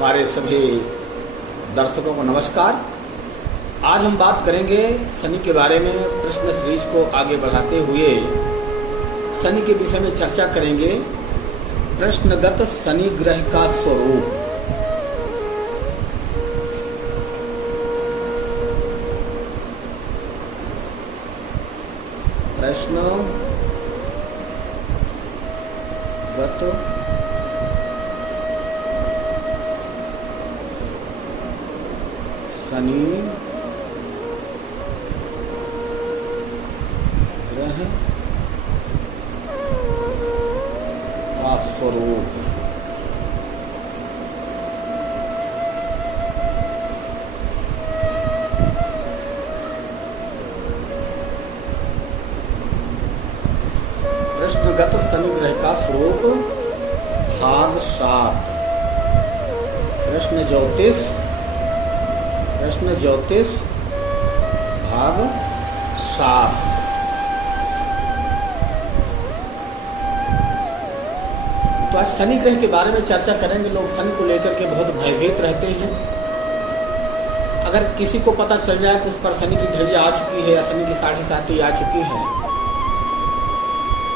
हमारे सभी दर्शकों को नमस्कार। आज हम बात करेंगे शनि के बारे में। प्रश्न सीरीज को आगे बढ़ाते हुए शनि के विषय में चर्चा करेंगे। प्रश्नगत शनि ग्रह का स्वरूप। प्रश्नगत शनि ग्रह का स्वरूप। प्रश्नगत शनि ग्रह का स्वरूप भाग 7। प्रश्न ज्योतिष भाग 7। तो आज शनि ग्रह के बारे में चर्चा करेंगे। लोग शनि को लेकर के बहुत भयभीत रहते हैं। अगर किसी को पता चल जाए कि उस पर शनि की घड़ी आ चुकी है या शनि की 7.5 आ चुकी है,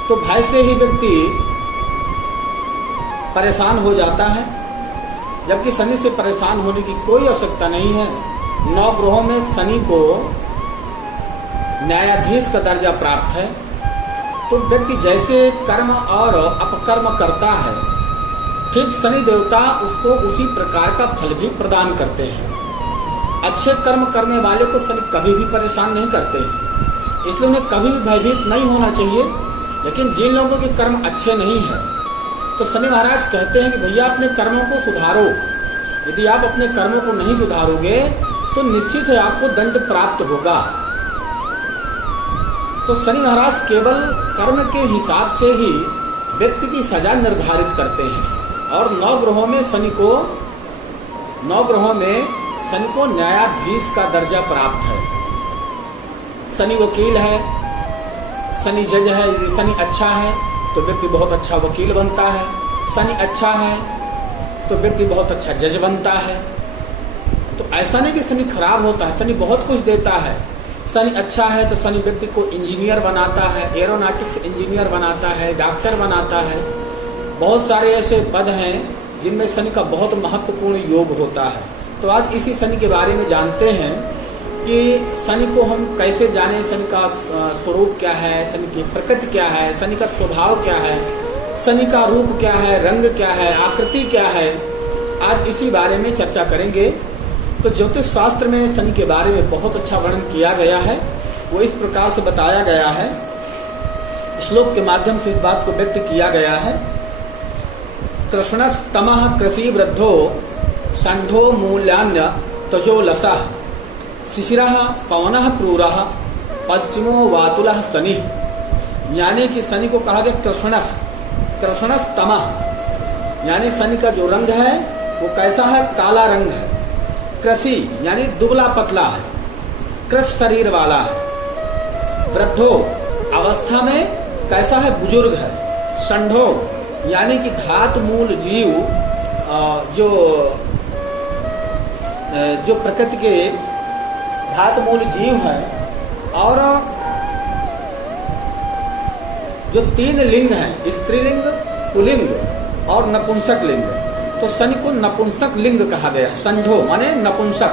तो भय से ही व्यक्ति परेशान हो जाता है। जबकि शनि से परेशान होने की कोई आवश्यकता नहीं है। 9 ग्रहों में शनि को न्यायाधीश का दर्जा प्राप्त है। तो व्यक्ति जैसे कर्म और अपकर्म करता है, ठीक शनि देवता उसको उसी प्रकार का फल भी प्रदान करते हैं। अच्छे कर्म करने वाले को शनि कभी भी परेशान नहीं करते हैं, इसलिए उन्हें कभी भी भयभीत नहीं होना चाहिए। लेकिन जिन लोगों के कर्म अच्छे नहीं है, तो शनि महाराज कहते हैं कि भैया अपने कर्मों को सुधारो। यदि आप अपने कर्मों को नहीं सुधारोगे तो निश्चित है आपको दंड प्राप्त होगा। तो शनि महाराज केवल कर्म के हिसाब से ही व्यक्ति की सजा निर्धारित करते हैं। और 9 ग्रहों में शनि को न्यायाधीश का दर्जा प्राप्त है। शनि वकील है, शनि जज है। यदि शनि अच्छा है तो व्यक्ति बहुत अच्छा वकील बनता है। शनि अच्छा है तो व्यक्ति बहुत अच्छा जज बनता है। तो ऐसा नहीं कि शनि खराब होता है, शनि बहुत कुछ देता है। शनि अच्छा है तो शनि व्यक्ति को इंजीनियर बनाता है, एरोनॉटिक्स इंजीनियर बनाता है, डॉक्टर बनाता है। बहुत सारे ऐसे पद हैं जिनमें शनि का बहुत महत्वपूर्ण योग होता है। तो आज इसी शनि के बारे में जानते हैं कि शनि को हम कैसे जाने, शनि का स्वरूप क्या है, शनि की प्रकृति क्या है, शनि का स्वभाव क्या है, शनि का रूप क्या है, रंग क्या है, आकृति क्या है। आज इसी बारे में चर्चा करेंगे। तो ज्योतिष शास्त्र में शनि के बारे में बहुत अच्छा वर्णन किया गया है। वो इस प्रकार से बताया गया है, श्लोक के माध्यम से इस बात को व्यक्त किया गया है। कृष्णस्तमः कृषि वृद्धो षंढो मूल्यान्य तजो लसः शिशिरः पवनः क्रूरः पश्चिमो वातुलः शनि। यानी कि शनि को कहा गया कृष्णस्तमः, यानी शनि का जो रंग है वो कैसा है? काला रंग है। कृषि यानी दुबला पतला है, कृष शरीर वाला है। वृद्धो अवस्था में कैसा है? बुजुर्ग है। षंढो यानी कि धातु मूल जीव, जो प्रकृति के धातु मूल जीव है। और जो 3 लिंग है, स्त्रीलिंग, पुल्लिंग और नपुंसक लिंग, तो शनि को नपुंसक लिंग कहा गया। षंढो माने नपुंसक।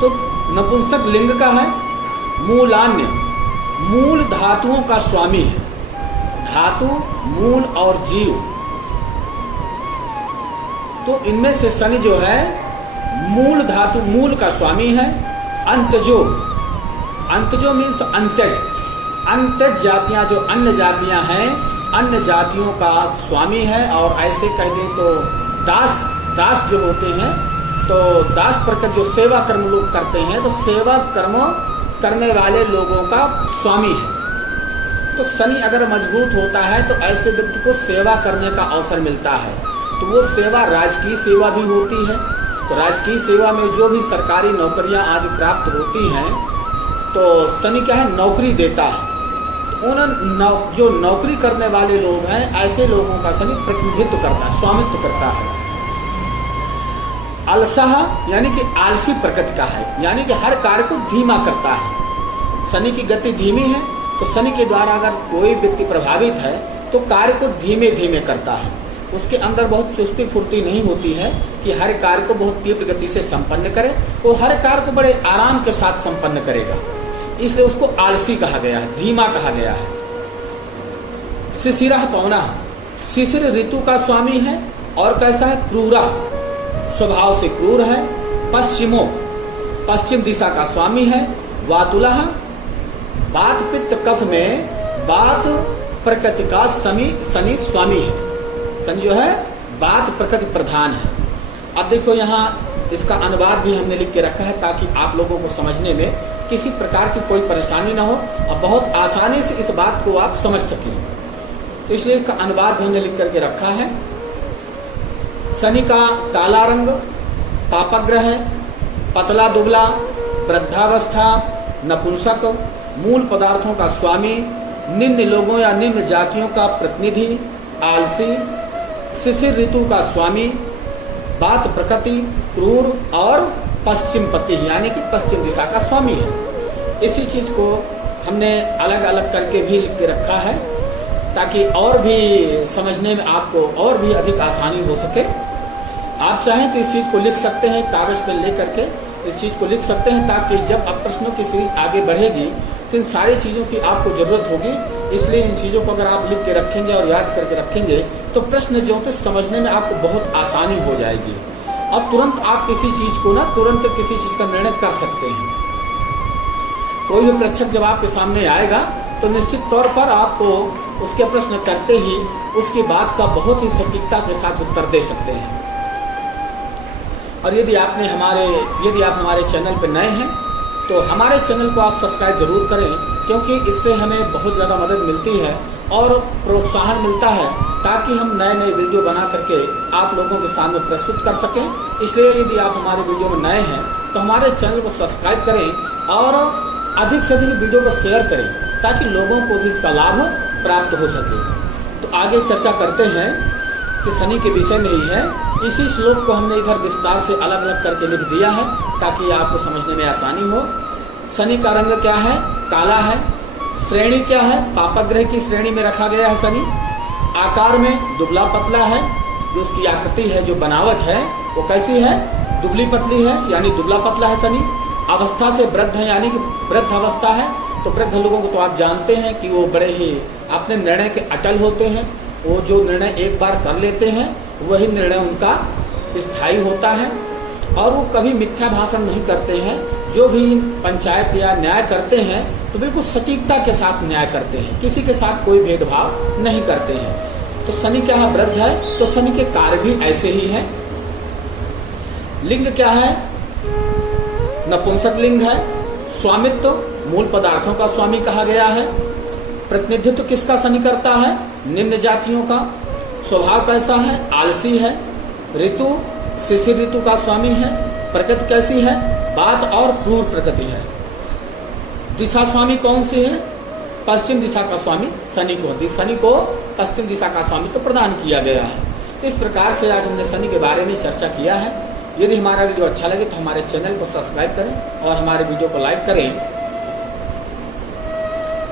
तो नपुंसक लिंग का है। मूलान्य, मूल धातुओं का स्वामी है। धातु, मूल और जीव, तो इनमें से शनि जो है मूल धातु, मूल का स्वामी है। अंतजो मीन्स अंत्यज, अंत्यज जातियां, जो अन्य जातियां हैं, अन्य जातियों का स्वामी है। और ऐसे कह दें तो दास जो होते हैं, तो दास प्रकृति जो सेवा कर्म लोग करते हैं, तो सेवा कर्म करने वाले लोगों का स्वामी है। तो शनि अगर मजबूत होता है तो ऐसे व्यक्ति को सेवा करने का अवसर मिलता है। तो वो सेवा राजकीय सेवा भी होती है। तो राजकीय सेवा में जो भी सरकारी नौकरियां आदि प्राप्त होती हैं, तो शनि क्या है, नौकरी देता है। उन जो नौकरी करने वाले लोग हैं, ऐसे लोगों का शनि प्रतिनिधित्व करता है, स्वामित्व करता है। अलसह यानी कि आलसी प्रकृति का है, यानी कि हर कार्य को धीमा करता है। शनि की गति धीमी है, तो शनि के द्वारा अगर कोई व्यक्ति प्रभावित है तो कार्य को धीमे धीमे करता है। उसके अंदर बहुत चुस्ती फुर्ती नहीं होती है कि हर कार्य को बहुत तीव्र गति से संपन्न करे, वो हर कार्य को बड़े आराम के साथ संपन्न करेगा, इसलिए उसको आलसी कहा गया है, धीमा कहा गया है। शिशिरः पवनः, शिशिर ऋतु का स्वामी है और कैसा है, क्रूरः, स्वभाव से क्रूर है। पश्चिमो, पश्चिम दिशा का स्वामी है। वातुलः, वात पित्त कफ में वात प्रकृति का शनि स्वामी है। शनि जो है वात प्रकृति प्रधान है। अब देखो यहाँ इसका अनुवाद भी हमने लिख के रखा है ताकि आप लोगों को समझने में किसी प्रकार की कोई परेशानी ना हो और बहुत आसानी से इस बात को आप समझ सकें, तो इसलिए इसका अनुवाद भी हमने लिख करके रखा है। शनि का काला रंग पापग्रह है, पतला दुबला, वृद्धावस्था, नपुंसक, मूल पदार्थों का स्वामी, निम्न लोगों या निम्न जातियों का प्रतिनिधि, आलसी, शिशिर ऋतु का स्वामी, वात प्रकृति, क्रूर और पश्चिमपति यानी कि पश्चिम दिशा का स्वामी है। इसी चीज को हमने अलग अलग करके भी लिख के रखा है ताकि और भी समझने में आपको और भी अधिक आसानी हो सके। आप चाहें तो इस चीज को लिख सकते हैं, कागज पे ले करके इस चीज को लिख सकते हैं ताकि जब अब प्रश्नों की सीरीज आगे बढ़ेगी तो इन सारी चीजों की आपको जरूरत होगी। इसलिए इन चीजों को अगर आप लिख के रखेंगे और याद करके रखेंगे तो प्रश्न ज्योतिष समझने में आपको बहुत आसानी हो जाएगी। अब तुरंत आप किसी चीज को तुरंत किसी चीज का निर्णय कर सकते हैं। कोई भी परीक्षक जब आपके सामने आएगा तो निश्चित तौर पर आपको उसके प्रश्न करते ही उसकी बात का बहुत ही सटीकता के साथ उत्तर दे सकते हैं। और यदि आप हमारे चैनल पर नए हैं तो हमारे चैनल को आप सब्सक्राइब जरूर करें, क्योंकि इससे हमें बहुत ज़्यादा मदद मिलती है और प्रोत्साहन मिलता है ताकि हम नए नए वीडियो बना करके आप लोगों के सामने प्रस्तुत कर सकें। इसलिए यदि आप हमारे वीडियो में नए हैं तो हमारे चैनल को सब्सक्राइब करें और अधिक से अधिक वीडियो को शेयर करें ताकि लोगों को भी इसका लाभ प्राप्त हो सके। तो आगे चर्चा करते हैं कि शनि के विषय में ही है। इसी श्लोक को हमने इधर विस्तार से अलग अलग करके लिख दिया है ताकि आपको समझने में आसानी हो। शनि का रंग क्या है, काला है। श्रेणी क्या है, पापग्रह की श्रेणी में रखा गया है शनि। आकार में दुबला पतला है, जो उसकी आकृति है, जो बनावट है वो कैसी है, दुबली पतली है, यानी दुबला पतला है शनि। अवस्था से वृद्ध है, यानी कि वृद्ध अवस्था है। तो वृद्ध लोगों को तो आप जानते हैं कि वो बड़े ही अपने निर्णय के अटल होते हैं। वो जो निर्णय एक बार कर लेते हैं वही निर्णय उनका स्थायी होता है और वो कभी मिथ्या भाषण नहीं करते हैं। जो भी पंचायत या न्याय करते हैं तो बिल्कुल सटीकता के साथ न्याय करते हैं, किसी के साथ कोई भेदभाव नहीं करते हैं। तो शनि क्या है, वृद्ध है, तो शनि के कार्य भी ऐसे ही हैं। लिंग क्या है, नपुंसक लिंग है। स्वामित्व, मूल पदार्थों का स्वामी कहा गया है। प्रतिनिधित्व किसका शनि करता है, निम्न जातियों का। स्वभाव कैसा है, आलसी है। ऋतु, शिशिर ऋतु का स्वामी है। प्रकृति कैसी है, वात और क्रूर प्रकृति है। दिशा स्वामी कौन सी है, पश्चिम दिशा का स्वामी शनि को पश्चिम दिशा का स्वामी तो प्रदान किया गया है। तो इस प्रकार से आज हमने शनि के बारे में चर्चा किया है। यदि हमारा वीडियो अच्छा लगे तो हमारे चैनल को सब्सक्राइब करें और हमारे वीडियो को लाइक करें।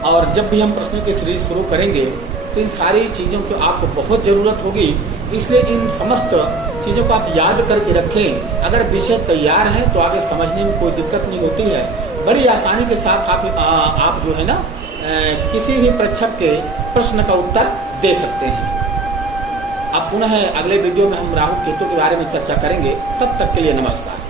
और जब भी हम प्रश्नों की सीरीज शुरू करेंगे तो इन सारी चीज़ों की आपको बहुत ज़रूरत होगी, इसलिए इन समस्त चीज़ों को आप याद करके रखें। अगर विषय तैयार है तो आगे समझने में कोई दिक्कत नहीं होती है। बड़ी आसानी के साथ आप जो है किसी भी परीक्षक के प्रश्न का उत्तर दे सकते हैं। अब पुनः अगले वीडियो में हम राहु केतु के बारे में चर्चा करेंगे। तब तक के लिए नमस्कार।